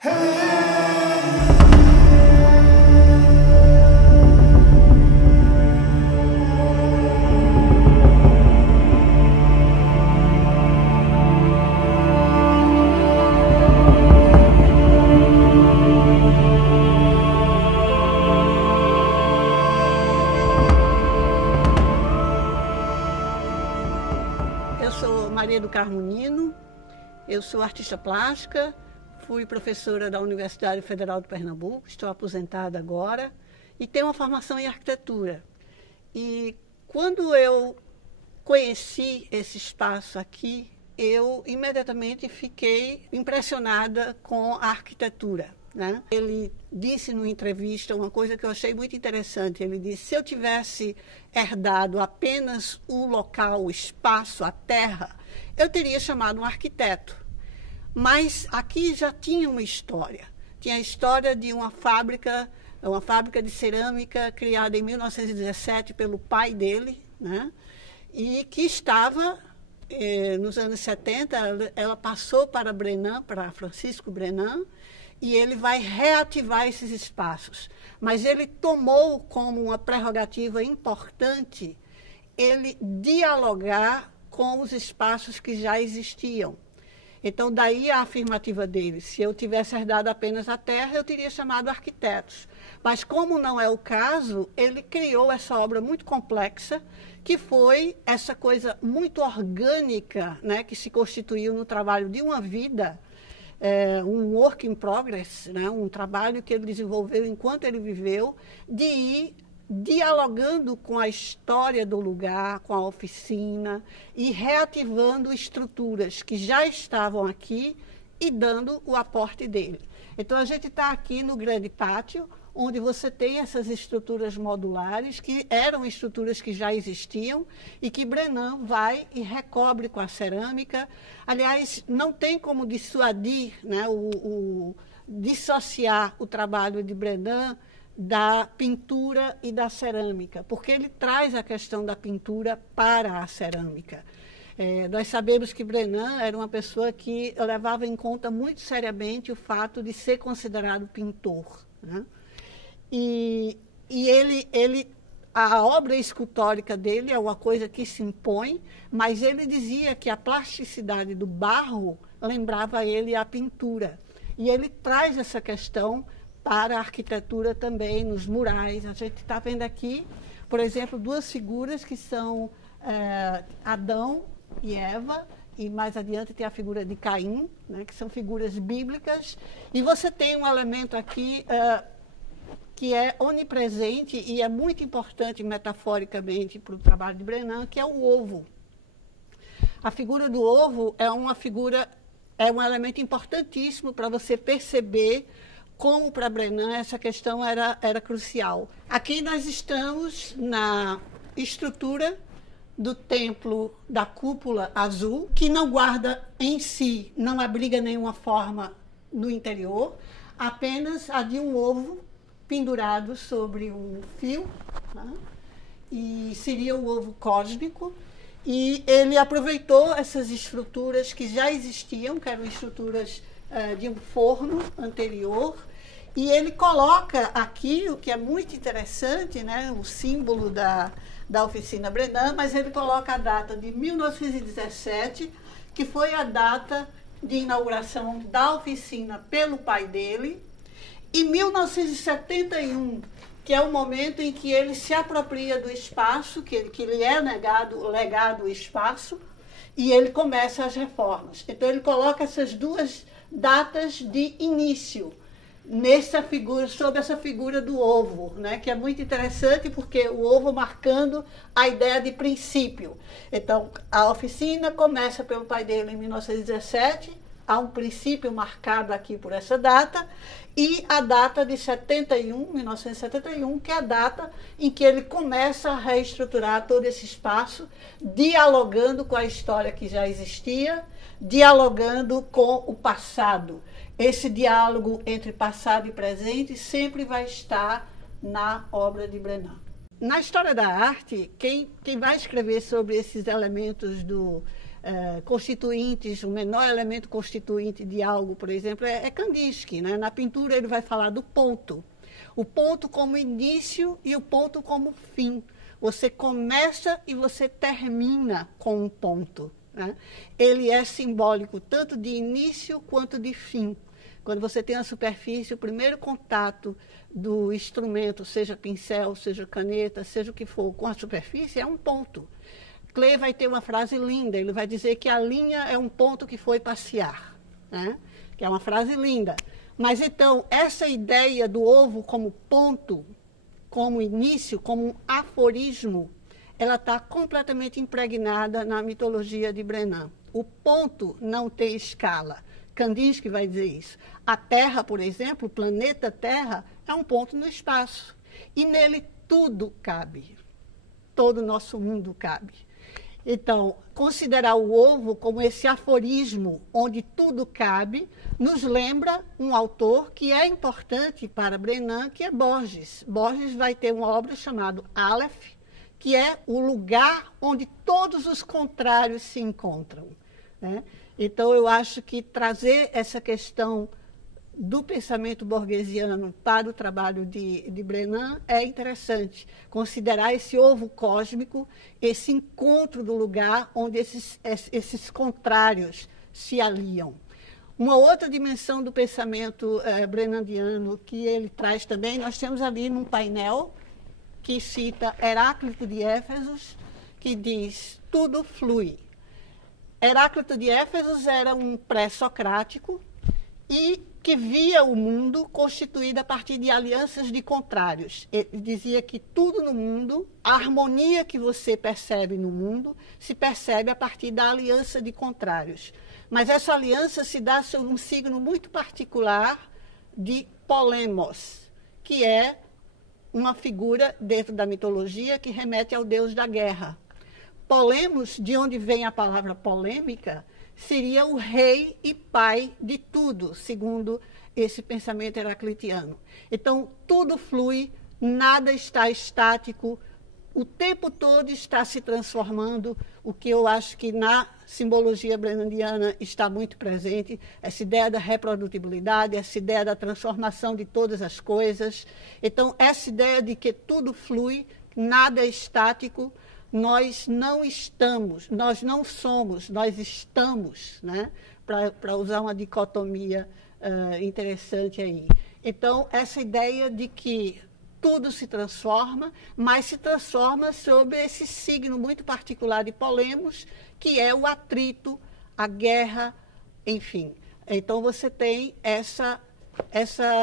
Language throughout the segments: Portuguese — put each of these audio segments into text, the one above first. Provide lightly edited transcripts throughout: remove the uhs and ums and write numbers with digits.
Eu sou Maria do Carmo Nino, eu sou artista plástica, fui professora da Universidade Federal de Pernambuco, estou aposentada agora e tenho uma formação em arquitetura. E quando eu conheci esse espaço aqui, eu imediatamente fiquei impressionada com a arquitetura, né? Ele disse numa entrevista uma coisa que eu achei muito interessante. Ele disse: se eu tivesse herdado apenas o local, o espaço, a terra, eu teria chamado um arquiteto. Mas aqui já tinha uma história. Tinha a história de uma fábrica de cerâmica criada em 1917 pelo pai dele, né? E que estava, nos anos 70, ela passou para Brenan, para Francisco Brenan, e ele vai reativar esses espaços. Mas ele tomou como uma prerrogativa importante ele dialogar com os espaços que já existiam. Então, daí a afirmativa dele: se eu tivesse herdado apenas a terra, eu teria chamado arquitetos. Mas, como não é o caso, ele criou essa obra muito complexa, que foi essa coisa muito orgânica, né, que se constituiu no trabalho de uma vida, um work in progress, né, um trabalho que ele desenvolveu enquanto ele viveu, de ir dialogando com a história do lugar, com a oficina e reativando estruturas que já estavam aqui e dando o aporte dele. Então, a gente está aqui no grande pátio, onde você tem essas estruturas modulares, que eram estruturas que já existiam e que Brenan vai e recobre com a cerâmica. Aliás, não tem como dissuadir, né, dissociar o trabalho de Brenan da pintura e da cerâmica, porque ele traz a questão da pintura para a cerâmica. Nós sabemos que Brenan era uma pessoa que levava em conta muito seriamente o fato de ser considerado pintor, né? E a obra escultórica dele é uma coisa que se impõe, mas ele dizia que a plasticidade do barro lembrava ele a pintura. E ele traz essa questão para a arquitetura também, nos murais. A gente está vendo aqui, por exemplo, duas figuras que são Adão e Eva, e mais adiante tem a figura de Caim, né, que são figuras bíblicas. E você tem um elemento aqui que é onipresente e é muito importante metaforicamente para o trabalho de Brenan, que é o ovo. A figura do ovo é um elemento importantíssimo para você perceber como para Brenan essa questão era crucial. Aqui nós estamos na estrutura do templo da cúpula azul, que não guarda em si, não abriga nenhuma forma no interior, apenas a de um ovo pendurado sobre um fio, né? E seria o ovo cósmico. E ele aproveitou essas estruturas que já existiam, que eram estruturas de um forno anterior, e ele coloca aqui, o que é muito interessante, né, o símbolo da oficina Brenan, mas ele coloca a data de 1917, que foi a data de inauguração da oficina pelo pai dele, e 1971, que é o momento em que ele se apropria do espaço, que lhe é legado o espaço, e ele começa as reformas. Então, ele coloca essas duas datas de início sob essa figura do ovo, né, que é muito interessante, porque o ovo marcando a ideia de princípio. Então, a oficina começa pelo pai dele em 1917, há um princípio marcado aqui por essa data, e a data de 1971, que é a data em que ele começa a reestruturar todo esse espaço, dialogando com a história que já existia, dialogando com o passado. Esse diálogo entre passado e presente sempre vai estar na obra de Brenan. Na história da arte, quem vai escrever sobre esses elementos constituintes, o menor elemento constituinte de algo, por exemplo, é Kandinsky, né? Na pintura ele vai falar do ponto. O ponto como início e o ponto como fim. Você começa e você termina com um ponto, né? Ele é simbólico tanto de início quanto de fim. Quando você tem a superfície, o primeiro contato do instrumento, seja pincel, seja caneta, seja o que for, com a superfície, é um ponto. Klee vai ter uma frase linda, ele vai dizer que a linha é um ponto que foi passear, né? Que é uma frase linda. Mas então, essa ideia do ovo como ponto, como início, como um aforismo, ela está completamente impregnada na mitologia de Brenan. O ponto não tem escala. Kandinsky vai dizer isso. A Terra, por exemplo, o planeta Terra, é um ponto no espaço. E nele tudo cabe. Todo o nosso mundo cabe. Então, considerar o ovo como esse aforismo onde tudo cabe, nos lembra um autor que é importante para Brenan, que é Borges. Borges vai ter uma obra chamada Aleph, que é o lugar onde todos os contrários se encontram, né? Então, eu acho que trazer essa questão do pensamento borgesiano para o trabalho de Brenan é interessante. Considerar esse ovo cósmico, esse encontro do lugar onde esses contrários se aliam. Uma outra dimensão do pensamento brenandiano que ele traz também, nós temos ali num painel que cita Heráclito de Éfeso, que diz, tudo flui. Heráclito de Éfeso era um pré-socrático e que via o mundo constituído a partir de alianças de contrários. Ele dizia que tudo no mundo, a harmonia que você percebe no mundo, se percebe a partir da aliança de contrários. Mas essa aliança se dá sobre um signo muito particular de Polemos, que é uma figura dentro da mitologia que remete ao deus da guerra. Polemos, de onde vem a palavra polêmica, seria o rei e pai de tudo, segundo esse pensamento heraclitiano. Então, tudo flui, nada está estático, o tempo todo está se transformando, o que eu acho que na simbologia brenandiana está muito presente, essa ideia da reprodutibilidade, essa ideia da transformação de todas as coisas. Então, essa ideia de que tudo flui, nada é estático, nós não estamos, nós não somos, nós estamos, né? Para usar uma dicotomia interessante aí. Então, essa ideia de que tudo se transforma, mas se transforma sob esse signo muito particular de Polemos, que é o atrito, a guerra, enfim. Então, você tem essa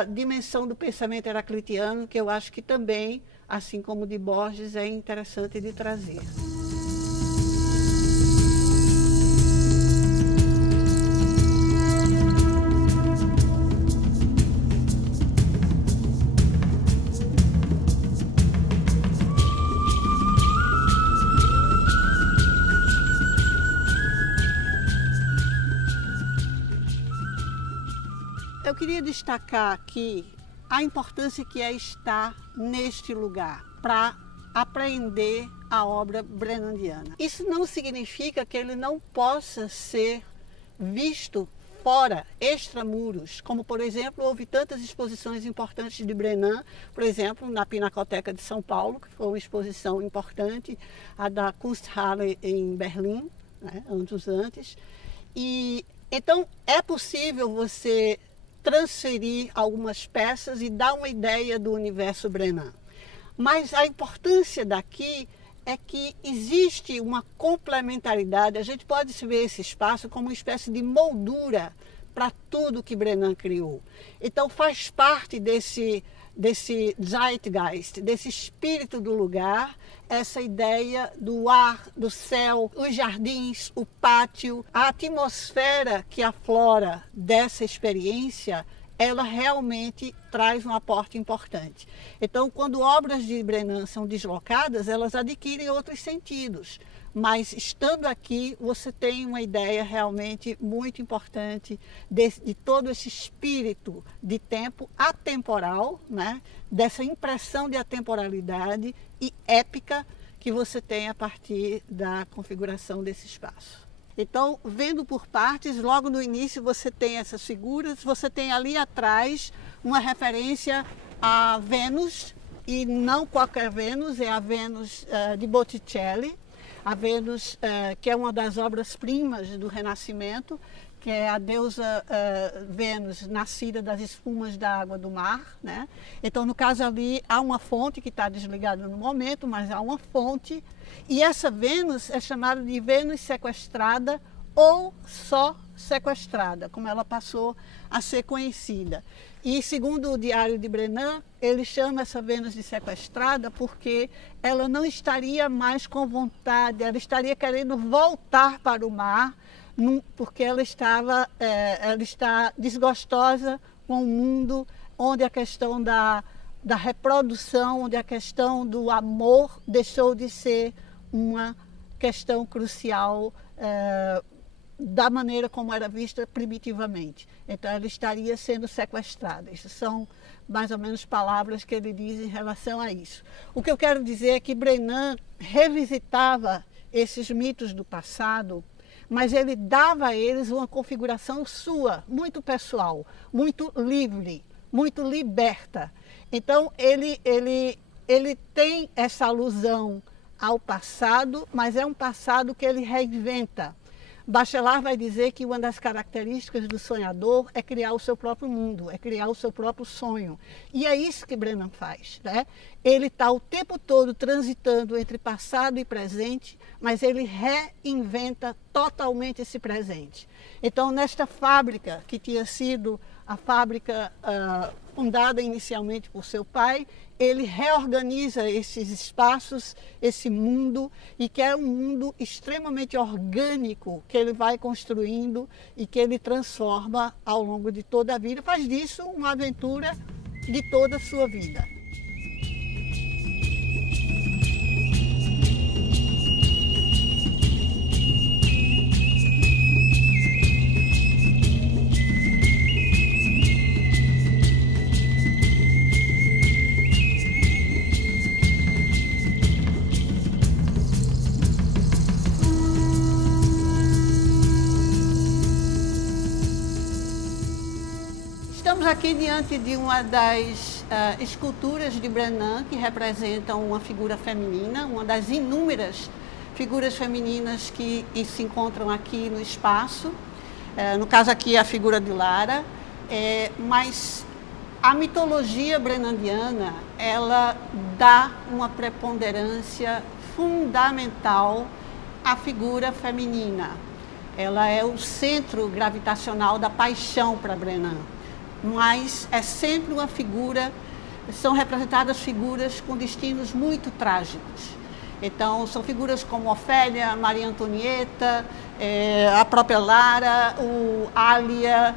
dimensão do pensamento heraclitiano, que eu acho que também, assim como de Borges, é interessante de trazer. Eu queria destacar aqui a importância que é estar neste lugar para apreender a obra brenandiana. Isso não significa que ele não possa ser visto fora, extramuros, como, por exemplo, houve tantas exposições importantes de Brenan, por exemplo, na Pinacoteca de São Paulo, que foi uma exposição importante, a da Kunsthalle em Berlim, né, anos antes. E então é possível você transferir algumas peças e dar uma ideia do universo Brenan. Mas a importância daqui é que existe uma complementaridade, a gente pode ver esse espaço como uma espécie de moldura para tudo que Brenan criou. Então faz parte desse zeitgeist, desse espírito do lugar, essa ideia do ar, do céu, os jardins, o pátio, a atmosfera que aflora dessa experiência, ela realmente traz um aporte importante. Então, quando obras de Brenan são deslocadas, elas adquirem outros sentidos. Mas, estando aqui, você tem uma ideia realmente muito importante de todo esse espírito de tempo atemporal, né? Dessa impressão de atemporalidade e épica que você tem a partir da configuração desse espaço. Então, vendo por partes, logo no início você tem essas figuras, você tem ali atrás uma referência a Vênus, e não qualquer Vênus, é a Vênus de Botticelli, a Vênus que é uma das obras-primas do Renascimento, que é a deusa Vênus, nascida das espumas da água do mar, né? Então, no caso ali, há uma fonte que está desligada no momento, mas há uma fonte. E essa Vênus é chamada de Vênus sequestrada ou só sequestrada, como ela passou a ser conhecida. E segundo o Diário de Brennan, ele chama essa Vênus de sequestrada porque ela não estaria mais com vontade, ela estaria querendo voltar para o mar, porque ela está desgostosa com o mundo onde a questão da reprodução, onde a questão do amor deixou de ser uma questão crucial da maneira como era vista primitivamente. Então, ela estaria sendo sequestrada. Isso são mais ou menos palavras que ele diz em relação a isso. O que eu quero dizer é que Brennan revisitava esses mitos do passado, mas ele dava a eles uma configuração sua, muito pessoal, muito livre, muito liberta. Então, ele tem essa alusão ao passado, mas é um passado que ele reinventa. Bachelard vai dizer que uma das características do sonhador é criar o seu próprio mundo, é criar o seu próprio sonho. E é isso que Brennan faz, né? Ele está o tempo todo transitando entre passado e presente, mas ele reinventa totalmente esse presente. Então, nesta fábrica, que tinha sido a fábrica fundada inicialmente por seu pai, ele reorganiza esses espaços, esse mundo, e que é um mundo extremamente orgânico que ele vai construindo e que ele transforma ao longo de toda a vida, faz disso uma aventura de toda a sua vida. Estamos aqui diante de uma das esculturas de Brennan que representam uma figura feminina, uma das inúmeras figuras femininas que se encontram aqui no espaço. No caso aqui é a figura de Lara, mas a mitologia brennaniana, ela dá uma preponderância fundamental à figura feminina. Ela é o centro gravitacional da paixão para Brennan. Mas é sempre uma figura, são representadas figuras com destinos muito trágicos. Então, são figuras como Ofélia, Maria Antonieta, a própria Lara, o Alia,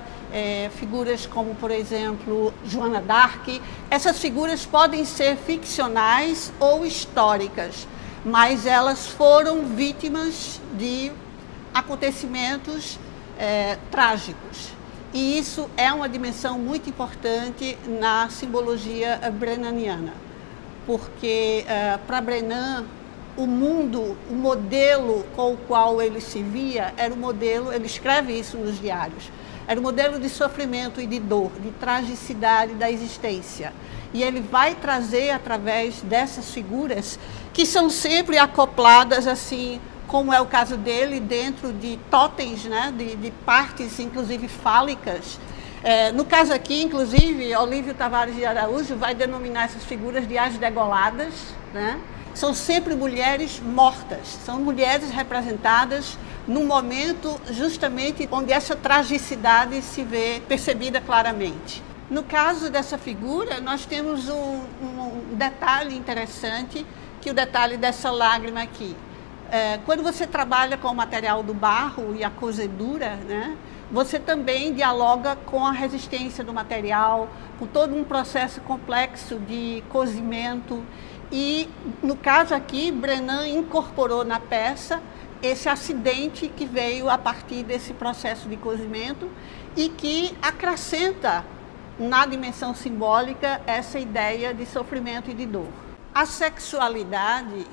figuras como, por exemplo, Joana d'Arc. Essas figuras podem ser ficcionais ou históricas, mas elas foram vítimas de acontecimentos trágicos. E isso é uma dimensão muito importante na simbologia brennaniana, porque para Brennan, o mundo, o modelo com o qual ele se via, era o modelo, ele escreve isso nos diários, era o modelo de sofrimento e de dor, de tragicidade da existência. E ele vai trazer, através dessas figuras, que são sempre acopladas assim, como é o caso dele, dentro de totens, né, de partes, inclusive fálicas. No caso aqui, inclusive, Olívio Tavares de Araújo vai denominar essas figuras de as degoladas, né? São sempre mulheres mortas, são mulheres representadas num momento justamente onde essa tragicidade se vê percebida claramente. No caso dessa figura, nós temos um detalhe interessante, que é o detalhe dessa lágrima aqui. Quando você trabalha com o material do barro e a cozedura, né, você também dialoga com a resistência do material, com todo um processo complexo de cozimento. E, no caso aqui, Brennan incorporou na peça esse acidente que veio a partir desse processo de cozimento e que acrescenta na dimensão simbólica essa ideia de sofrimento e de dor. A sexualidade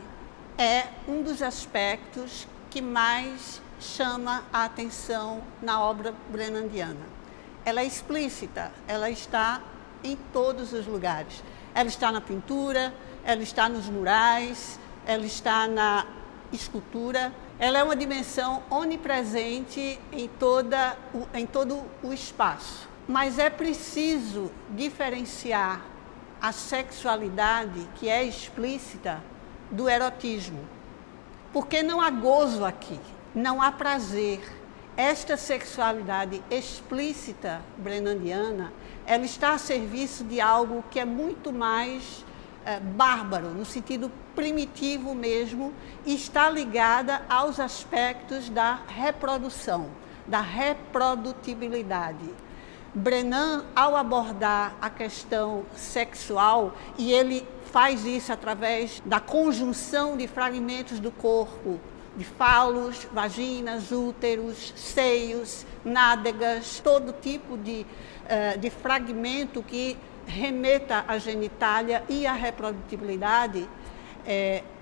é um dos aspectos que mais chama a atenção na obra brennandiana. Ela é explícita, ela está em todos os lugares. Ela está na pintura, ela está nos murais, ela está na escultura. Ela é uma dimensão onipresente em todo o espaço. Mas é preciso diferenciar a sexualidade, que é explícita, do erotismo. Porque não há gozo aqui, não há prazer. Esta sexualidade explícita brennandiana, ela está a serviço de algo que é muito mais bárbaro, no sentido primitivo mesmo, e está ligada aos aspectos da reprodução, da reprodutibilidade. Brenan, ao abordar a questão sexual, e ele faz isso através da conjunção de fragmentos do corpo, de falos, vaginas, úteros, seios, nádegas, todo tipo de fragmento que remeta à genitália e à reprodutibilidade,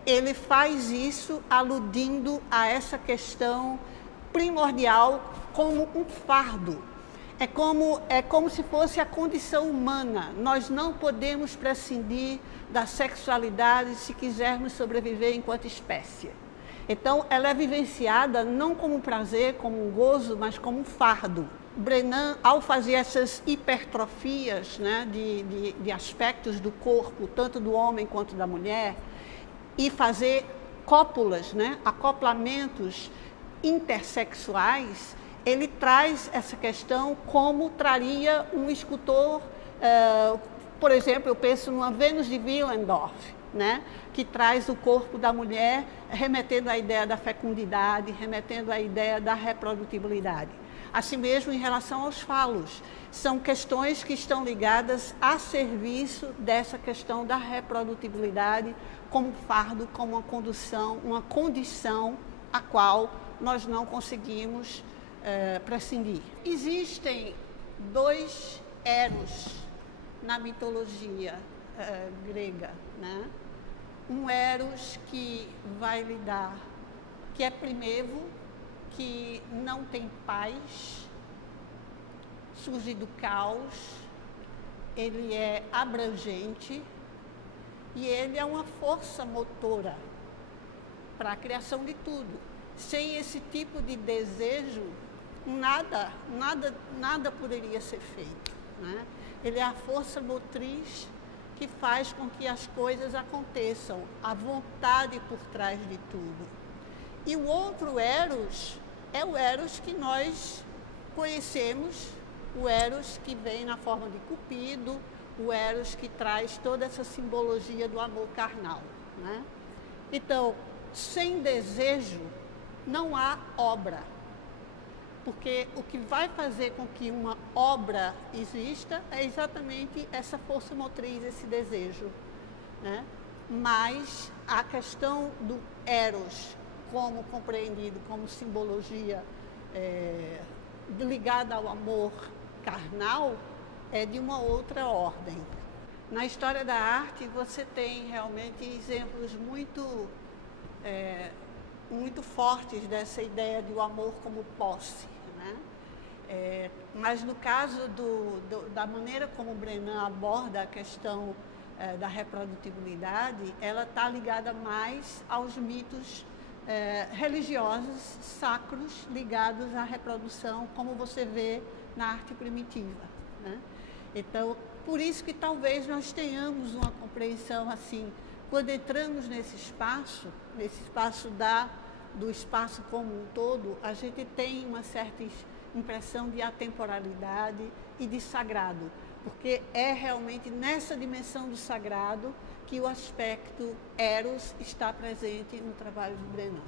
ele faz isso aludindo a essa questão primordial como um fardo. É como se fosse a condição humana. Nós não podemos prescindir da sexualidade se quisermos sobreviver enquanto espécie. Então, ela é vivenciada não como um prazer, como um gozo, mas como um fardo. Brenan, ao fazer essas hipertrofias, né, de aspectos do corpo, tanto do homem quanto da mulher, e fazer cópulas, né, acoplamentos intersexuais, ele traz essa questão como traria um escultor, por exemplo, eu penso numa Vênus de Willendorf, né, que traz o corpo da mulher remetendo à ideia da fecundidade, remetendo à ideia da reprodutibilidade. Assim mesmo em relação aos falos, são questões que estão ligadas a serviço dessa questão da reprodutibilidade como fardo, como uma condição a qual nós não conseguimos prescindir. Existem dois eros na mitologia grega, né? Um eros que vai lidar, que é primevo, que não tem paz, surge do caos, ele é abrangente e ele é uma força motora para a criação de tudo. Sem esse tipo de desejo, nada poderia ser feito, né? Ele é a força motriz que faz com que as coisas aconteçam, a vontade por trás de tudo. E o outro eros é o eros que nós conhecemos, o eros que vem na forma de Cupido, o eros que traz toda essa simbologia do amor carnal, né? Então, sem desejo não há obra, porque o que vai fazer com que uma obra exista é exatamente essa força motriz, esse desejo, né? Mas a questão do eros, como compreendido como simbologia ligada ao amor carnal, é de uma outra ordem. Na história da arte, você tem realmente exemplos muito fortes dessa ideia do amor como posse, né? Mas no caso da maneira como Brenan aborda a questão da reprodutibilidade, ela está ligada mais aos mitos religiosos, sacros, ligados à reprodução, como você vê na arte primitiva, né? Então, por isso que talvez nós tenhamos uma compreensão assim, quando entramos nesse espaço do espaço como um todo, a gente tem uma certa impressão de atemporalidade e de sagrado, porque é realmente nessa dimensão do sagrado que o aspecto eros está presente no trabalho de Brenan.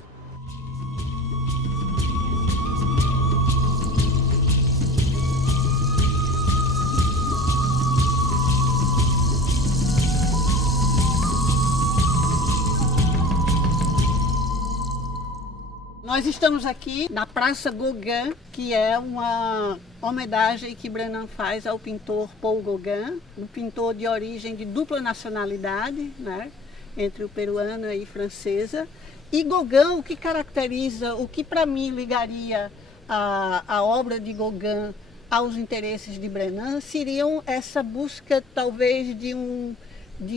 Nós estamos aqui na Praça Gauguin, que é uma homenagem que Brenan faz ao pintor Paul Gauguin, um pintor de origem de dupla nacionalidade, né, entre o peruana e francesa, E Gauguin, o que caracteriza, o que para mim ligaria a obra de Gauguin aos interesses de Brenan, seriam essa busca talvez de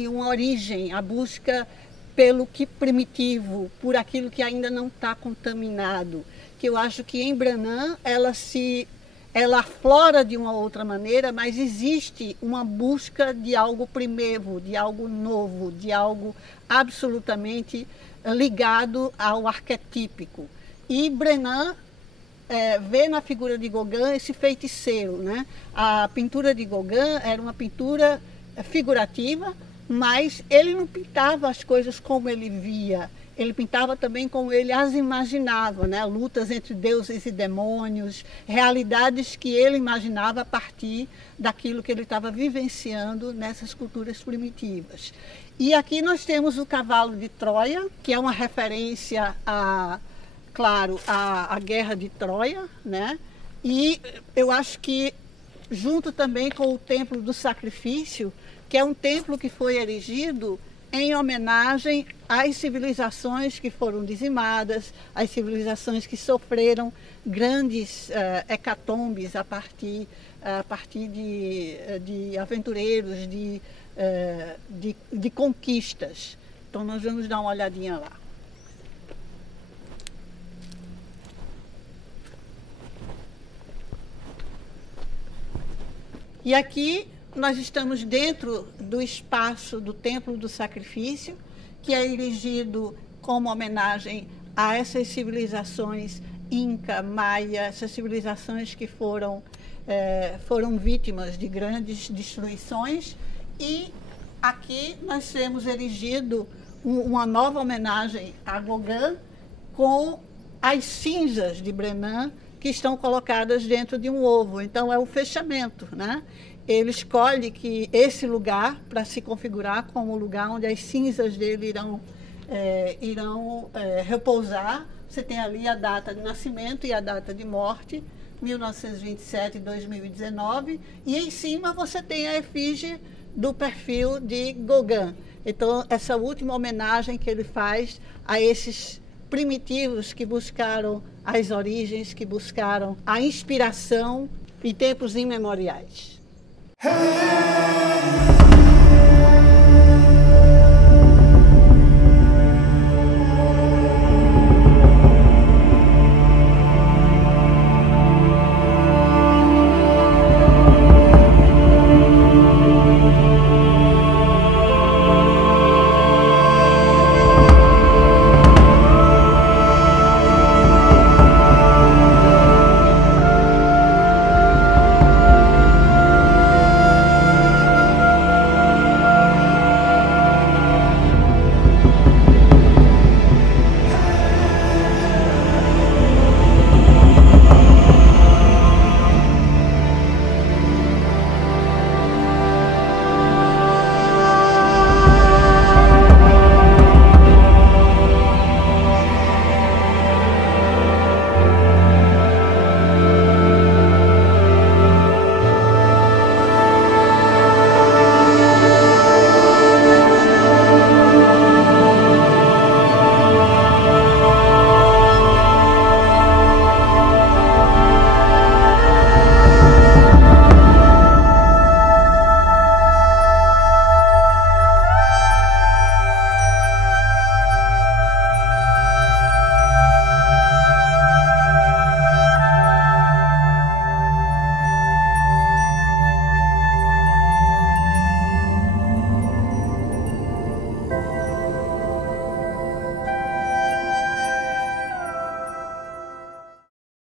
uma origem, a busca pelo que primitivo, por aquilo que ainda não está contaminado, que eu acho que em Brenan ela aflora de uma outra maneira, mas existe uma busca de algo primevo, de algo novo, de algo absolutamente ligado ao arquetípico. E Brenan vê na figura de Gauguin esse feiticeiro, né? A pintura de Gauguin era uma pintura figurativa, mas ele não pintava as coisas como ele via, ele pintava também como ele as imaginava, né? Lutas entre deuses e demônios, realidades que ele imaginava a partir daquilo que ele estava vivenciando nessas culturas primitivas. E aqui nós temos o cavalo de Troia, que é uma referência claro, a Guerra de Troia, né? E eu acho que junto também com o Templo do Sacrifício, que é um templo que foi erigido em homenagem às civilizações que foram dizimadas, às civilizações que sofreram grandes hecatombes a partir de aventureiros, de conquistas. Então nós vamos dar uma olhadinha lá. E aqui nós estamos dentro do espaço do Templo do Sacrifício, que é erigido como homenagem a essas civilizações Inca, Maia, essas civilizações que foram vítimas de grandes destruições. E aqui nós temos erigido uma nova homenagem a Gauguin com as cinzas de Brenan que estão colocadas dentro de um ovo. Então é o fechamento, né? Ele escolhe que esse lugar para se configurar como o lugar onde as cinzas dele irão repousar. Você tem ali a data de nascimento e a data de morte, 1927 e 2019, e em cima você tem a efígie do perfil de Gauguin. Então, essa última homenagem que ele faz a esses primitivos que buscaram as origens, que buscaram a inspiração em tempos imemoriais. Hey!